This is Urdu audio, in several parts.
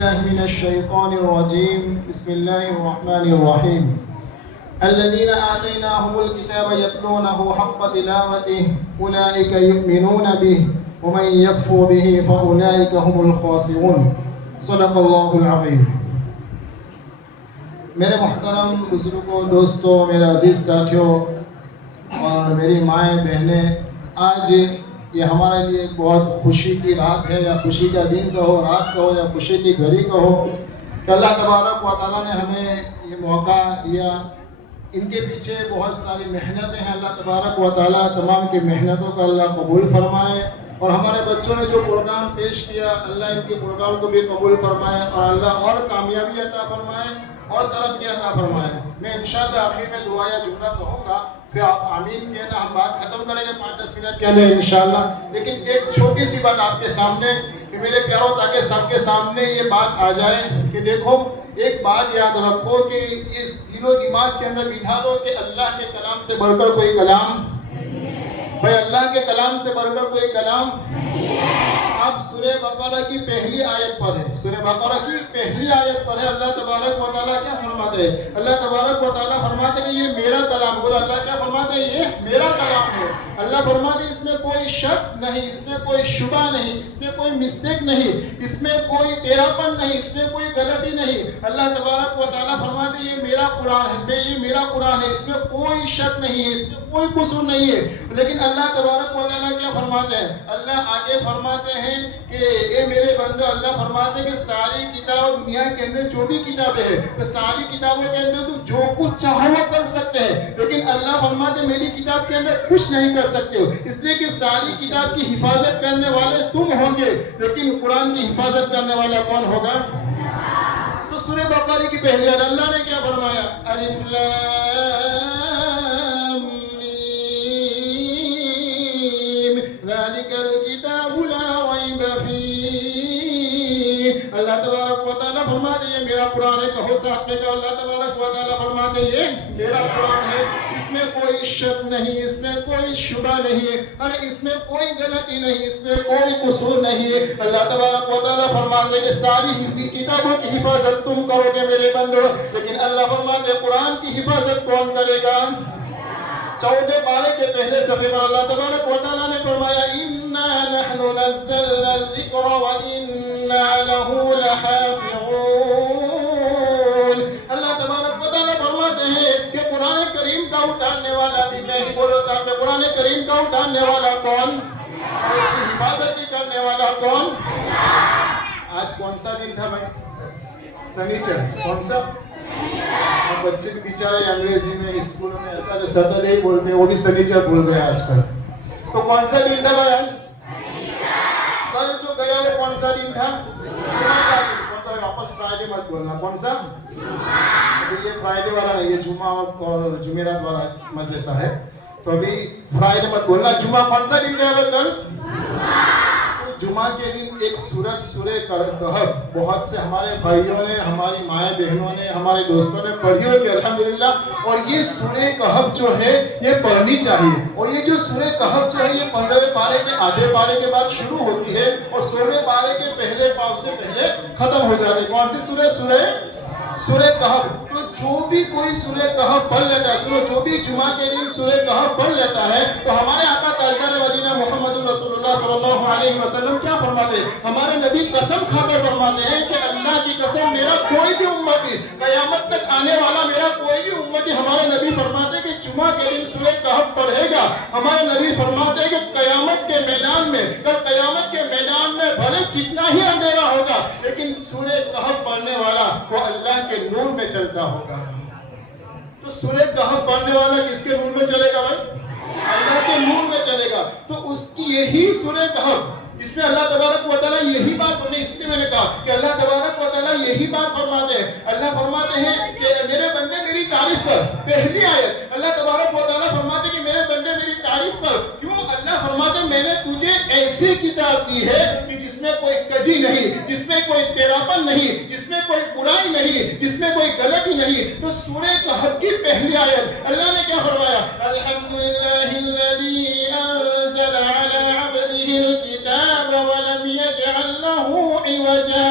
من الشيطان الرجيم بسم الله الرحمن الرحيم الذين آتيناهم الكتاب يتلونه حق تلاوته أولئك يؤمنون به ومن يكفر به فأولئك هم الخاسرون صدق الله العظيم. میرے محترم بزرگوں، دوستوں، میرے عزیز ساتھیوں اور میری مائیں بہنیں، آج یہ ہمارے لیے ایک بہت خوشی کی رات ہے، یا خوشی کا دن کہو، رات کہو، یا خوشی کی گھڑی کہو کہ اللہ تبارک و تعالیٰ نے ہمیں یہ موقع دیا. ان کے پیچھے بہت ساری محنتیں ہیں. اللہ تبارک و تعالیٰ تمام کی محنتوں کا اللہ قبول فرمائے، اور ہمارے بچوں نے جو پروگرام پیش کیا اللہ ان کے پروگرام کو بھی قبول فرمائے، اور اللہ اور کامیابی عطا فرمائے اور ترقی عطا فرمائے. میں انشاءاللہ آخر میں دعا یا جملہ کہوں گا، پھر آپ آمین کہنا، ہم بات ختم کریں گے 5-10 منٹ کے اندر انشاءاللہ. لیکن ایک چھوٹی سی بات آپ کے سامنے کہ میرے پیاروں، تاکہ سب کے سامنے یہ بات آ جائے کہ دیکھو، ایک بات یاد رکھو کہ اس دل و دماغ کے اندر بٹھا دو کہ اللہ کے کلام سے بڑھ کر کوئی کلام، بھائی اللہ کے کلام سے بڑھ کر کوئی کلام. آپ سورہ بقرہ کی پہلی آیت پڑھیں، سورہ بقرہ کی پہلی آیت پڑھیں. اللہ تبارک و تعالیٰ کیا فرماتے ہیں؟ اللہ تبارک و تعالیٰ فرماتے ہیں کہ یہ میرا کلام. بولو، اللہ کیا فرماتے ہیں؟ یہ میرا کلام ہے. اللہ فرماتے ہیں اس میں کوئی شک نہیں، اس میں کوئی شبہ نہیں، اس میں کوئی مسٹیک نہیں، اس میں کوئی تیراپن نہیں، اس میں کوئی غلطی نہیں. اللہ تبارک و تعالیٰ فرماتے ہیں یہ میرا قرآن ہے، یہ میرا قرآن ہے، اس میں کوئی شک نہیں ہے، اس میں کوئی قصور نہیں ہے. لیکن اللہ تبارک و تعالیٰ کیا فرماتے ہیں؟ اللہ آگے فرماتے ہیں کہ اے میرے بندو، اللہ فرماتے ہیں کہ ساری کتاب دنیا کے اندر جو بھی کتابیں ہیں، تو ساری کتابوں کے اندر تو جو کچھ چاہو وہ کر سکتے ہیں، لیکن اللہ فرماتے ہیں میری کتاب کے اندر کچھ نہیں کر سکتے ہو، اس لیے کہ ساری کتاب کی حفاظت کرنے والے تم ہوں گے، لیکن قرآن کی حفاظت کرنے والا کون ہوگا؟ تو سورہ بقرہ کی پہلی آیت اللہ نے کیا فرمایا؟ الف لام ذالک الکتاب لا ریب فیہ. اللہ تبارک و تعالیٰ فرماتے ہیں یہ میرا قرآن ہے. کہو ساتھ میں کہ اللہ تبارک و تعالیٰ فرماتے ہیں یہ میرا قرآن ہے، اس میں کوئی شک نہیں، اس میں کوئی شبہ نہیں، اور اس میں کوئی غلطی نہیں، اس میں کوئی قصور نہیں ہے. اللہ تبارک و تعالیٰ فرماتے ہیں کہ ساری کتابوں کی حفاظت تم کرو گے میرے بندو، لیکن اللہ فرماتے ہیں قرآن کی حفاظت کون کرے گا؟ 14 پارے کے پہلے صفحے پر اللہ تبارک و تعالیٰ نے فرمایا اِنَّا نَحْنُ نَزَّلْنَا الذِّكْرَ وَإِنَّا لَهُ لَحَافِظُونَ. اللہ تبارک و تعالیٰ فرماتے ہیں کہ قرآن کریم کا اتارنے والا بھی میں ہی. بولو ساتھ میں، قرآن کریم کا اتارنے والا کون؟ اور اس کی حفاظت بھی کرنے والا کون؟ آج کون سا دن تھا بھائی؟ سنیچر. کون سا؟ بچے بھی بیچارے انگریزی میں اسکول میں ایسا جو سیٹرڈے ہی بولتے ہیں، وہ بھی سنیچر بول رہے ہیں آج کل. تو کون سا دن تھا بھائی آج؟ کل جو گیا وہ کون سا دن تھا؟ کون سا؟ واپس فرائیڈے مت بولنا. کون سا؟ یہ فرائیڈے والا نہیں، یہ جمعہ اور جمعرات والا مدرسہ ہے، تو ابھی فرائیڈے مت بولنا. جمعہ کون سا دن گیا کل؟ جمعہ کے دن ایک سورج سورہ کہف بہت سے ہمارے بھائیوں نے، ہماری مائیں بہنوں نے، ہمارے دوستوں نے پڑھی ہوگی الحمدللہ. اور یہ سورہ کہف جو ہے یہ پڑھنی چاہیے. اور یہ جو سورہ کہف جو ہے یہ 15ویں پارے کے آدھے پارے کے بعد شروع ہوتی ہے اور 16ویں پارے کے پہلے پاؤ سے پہلے ختم ہو جاتی ہے. کون سی سورہ؟ سورہ کہف. تو جو بھی کوئی سورہ کہف پڑھ لیتا ہے، جو بھی جمعہ کے دن سورہ کہف پڑھ لیتا ہے، تو ہمارے آقا تاجدار مدینہ محمد رسول اللہ صلی اللہ علیہ وسلم کیا فرماتے ہیں؟ ہمارے نبی قسم کھا کر فرماتے ہیں کہ اللہ کی قسم میرا کوئی بھی امتی، قیامت تک آنے والا میرا کوئی بھی امتی، ہمارے نبی فرماتے ہیں کہ جمعہ کے دن سورہ کہف پڑھے گا. ہمارے نبی فرماتے ہیں کہ قیامت کے میدان میں، کل قیامت کے میدان میں بھلے کتنا ہی اندھیرا ہوگا، لیکن سورہ کہف پڑھنے والا وہ اللہ کے نور میں چلتا ہوگا. تو سورہ کہف پڑھنے والا کس کے نور میں چلے گا بھائی؟ اللہ کے نور میں چلے گا. تو اس کی یہی سورہ کہف، اس میں اللہ تبارک و تعالیٰ یہی بات فرماتے ہیں. اس لیے میں نے کہا کہ اللہ تبارک و تعالیٰ یہی بات فرماتے ہیں. اللہ فرماتے ہیں کہ میرے بندے میری تعریف کر. پہلی آیت اللہ تبارک و تعالیٰ فرماتے ہیں کہ میرے بندے میری تعریف کر. کیوں؟ اللہ فرماتے ہیں میں نے تجھے ایسی کتاب دی ہے کہ جس میں کوئی کجی نہیں، جس میں کوئی تیراپن نہیں، جس میں کوئی برائی نہیں، جس میں کوئی غلطی نہیں. تو سورہ کہف کی پہلی آیت اللہ نے کیا فرمایا؟ الحمدللہ الذی انزل علی عبدہ الکتاب ولم یجعل له عوجا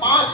5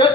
10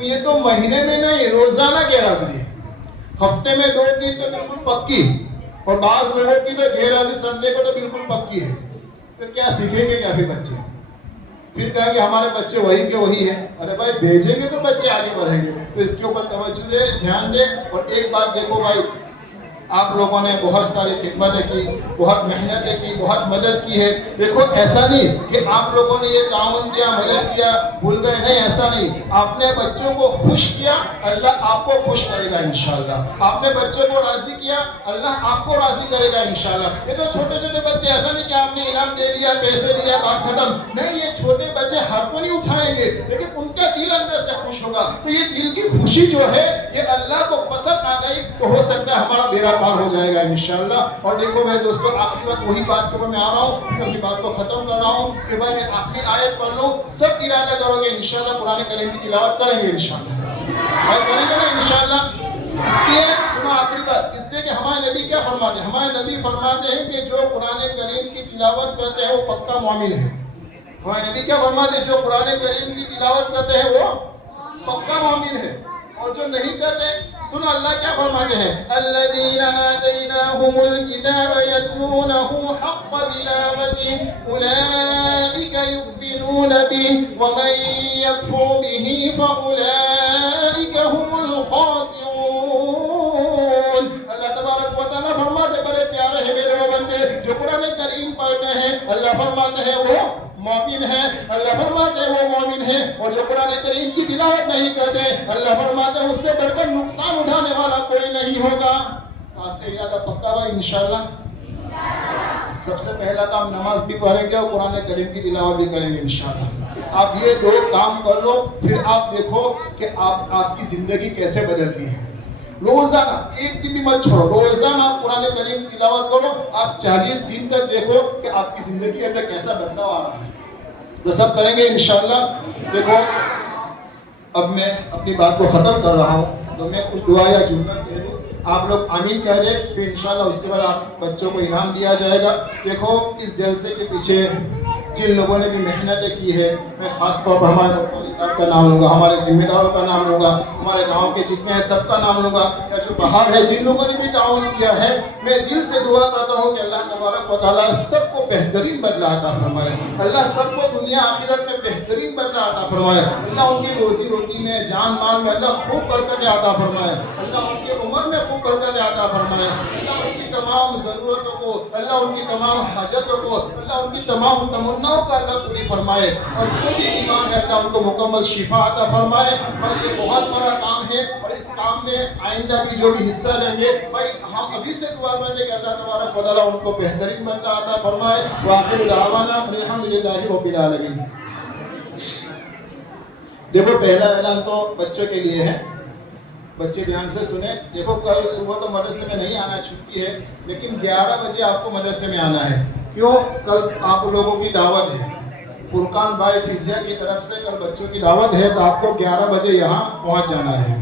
تو یہ تو مہینے میں نہیں روزانہ غیر حاضری ہے، ہفتے میں 2 دن تو بالکل پکی، اور بعض لوگوں کی تو غیر حاضری سنڈے کو تو بالکل پکی ہے. پھر کیا سیکھیں گے کیا پھر بچے؟ پھر کہا کہ ہمارے بچے وہی کے وہی ہیں. ارے بھائی بھیجیں گے تو بچے آگے بڑھیں گے، تو اس کے اوپر توجہ دے، دھیان دے. اور ایک بات دیکھو بھائی، آپ لوگوں نے بہت ساری خدمتیں کی، بہت محنتیں کی، بہت مدد کی ہے. دیکھو ایسا نہیں کہ آپ لوگوں نے یہ تعاون کیا، مدد کیا، بھول گئے، نہیں ایسا نہیں. آپ نے بچوں کو خوش کیا، اللہ آپ کو خوش کرے گا انشاءاللہ. آپ نے بچوں کو راضی کیا، اللہ آپ کو راضی کرے گا انشاءاللہ. یہ تو چھوٹے چھوٹے بچے، ایسا نہیں کہ آپ نے انعام دے دیا، پیسے دیا، بات ختم. نہیں، یہ چھوٹے بچے ہاتھ کو نہیں اٹھائیں گے، لیکن ان کا دل اندر سے خوش ہوگا. تو یہ دل کی خوشی جو ہے یہ اللہ کو پسند آ گئی تو ہو سکتا ہے ہمارا بیڑا پار ہو جائے گا انشاءاللہ. اور دیکھو میرے دوستو، آخری بات وہی بات کو میں آ رہا ہوں، پھر اپنی بات کو ختم کر رہا ہوں کہ بھائی میں آخری آیت پڑھ لوں. سب ارادہ کرو گے انشاءاللہ قرآن کریم کی تلاوت کریں گے انشاءاللہ، اور کریں گے نا انشاءاللہ. اس لیے سنو آخری بات، اس لیے کہ ہمارے نبی کیا فرماتے ہیں؟ ہمارے نبی فرماتے ہیں کہ جو قرآن کریم کی تلاوت کرتے ہیں وہ پکا مومن ہے. ہمارے نبی کیا فرماتے ہیں؟ جو قرآن کریم کی تلاوت کرتے ہیں وہ پکا مومن ہے. اور جو نہیں کرتے، سنو اللہ کیا فرماتے ہیں؟ الذین آتیناہم الکتاب یتلونہ حق تلاوتہ اولئک یؤمنون بہ ومن یکفر بہ فاولئک هم الخاسرون. اللہ تبارک و تعالیٰ فرماتے، بڑے پیارے ہیں میرے وہ بندے جو قرآن کریم پڑھتے ہیں، اللہ فرماتے ہیں وہ مومن ہے. اللہ فرماتے ہیں وہ مومن ہے. اور جو قرآن کریم کی تلاوت نہیں کرتے، اللہ فرماتے ہیں اس سے بڑھ کر نقصان اٹھانے والا کوئی نہیں ہوگا. آج سے ارادہ پکا ہوا انشاءاللہ. سب سے پہلا کام نماز بھی پڑھیں گے اور قرآن کریم کی تلاوت بھی کریں گے انشاءاللہ. آپ یہ 2 کام کر لو، پھر آپ دیکھو کہ آپ کی زندگی کیسے بدلتی ہے. روزانہ ایک دن بھی مت چھوڑو، روزانہ آپ قرآن کریم کی تلاوت کرو. آپ 40 دن تک دیکھو کہ آپ کی زندگی اندر کیسا بدلاؤ آ رہا ہے. تو سب کریں گے انشاءاللہ. دیکھو اب میں اپنی بات کو ختم کر رہا ہوں، تو میں کچھ دعا یا جملہ کہہ دوں، آپ لوگ آمین کہہ دیں، پھر انشاءاللہ اس کے بعد آپ بچوں کو انعام دیا جائے گا. دیکھو اس جلسے کے پیچھے جن لوگوں نے بھی محنتیں کی ہے، میں خاص طور پر ہمارے مفتی صاحب کا نام لوں گا، ہمارے ذمہ داروں کا نام لوں گا، ہمارے گاؤں کے جتنے ہیں سب کا نام لوں گا، یا جو باہر ہے جن لوگوں نے بھی تعاون کیا ہے. میں دل سے دعا کرتا ہوں کہ اللہ تبارک و تعالیٰ سب کو بہترین بدلہ عطا فرمائے. اللہ سب کو دنیا آخرت میں بہترین بدلہ عطا فرمائے. اللہ ان کی روزی روٹی میں، جان مال میں اللہ خوب برکت عطا فرمائے. اللہ ان کی عمر میں خوب برکت عطا فرمائے. اللہ ان کی تمام ضرورتوں کو، اللہ ان کی تمام حاجتوں کو، اللہ ان کی تمام تمناؤں کا اللہ پوری فرمائے. اور جو بھی ایمان ہے اللہ ان کو مکمل شفا عطا فرمائے. اور یہ بہت بڑا کام ہے، اور اس کام میں آئندہ بھی جو بھی حصہ لیں گے بھائی ہم ابھی سے دعا کرتے کہ اللہ تبارک و تعالیٰ ان کو بہترین بدلہ عطا فرمائے. وآخر دعوانا الحمدللہ رب العالمین. دیکھو پہلا اعلان تو بچوں کے لیے ہے، بچے دھیان سے سنیں. دیکھو کل صبح تو مدرسے میں نہیں آنا، چھٹی ہے، لیکن 11 بجے آپ کو مدرسے میں آنا ہے. کیوں؟ کل آپ لوگوں کی دعوت ہے، فرقان بھائی فضیہ کی طرف سے کل بچوں کی دعوت ہے، تو آپ کو 11 بجے یہاں پہنچ جانا ہے.